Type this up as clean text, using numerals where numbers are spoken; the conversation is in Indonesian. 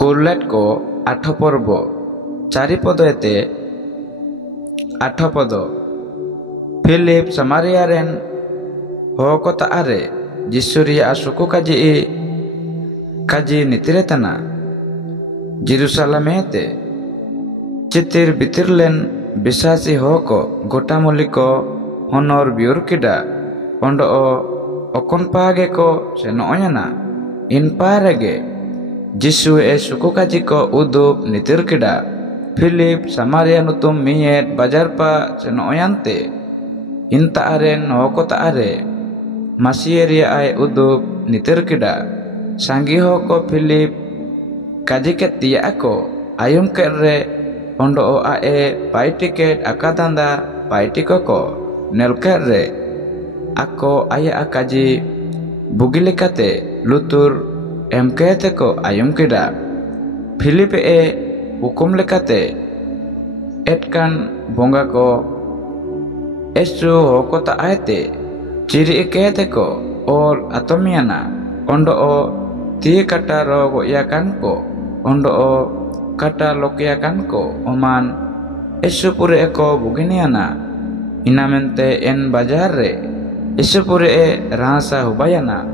କୁର୍ଲେଟ୍ को 8 पर्व 4 पद एते 8 पद फिलिप समारिया रेन होको तारे जिसुरिया सुकु काजी नितिरे तना जेरुसालेम एते चितिर बितिरलेन बिसासी होको गोटामुली को honor biur kida ondo okon page ko senoyana in parege Jisu suku kaji ko udup nitir kida Philip Samaria nutum miet bajar pa senoyante inta aren hoko ta are masieria ai udup nitir kida sanggi hoko Philip kaji ketia ako ayum kerre ondo ae pai tiket akatanda pai tikoko nelkerre ako aya akaji bugilikate lutur emkete ko ayum kida Philip hukum lekate etkan bonga ko esu hoko ta aete ciri ekete ko or atomiana ondo ti kata rogo yakan ko ondo kata lokyakan ko oman esu pure eko buginiana inamente en bajar re esu pure rasa hubayana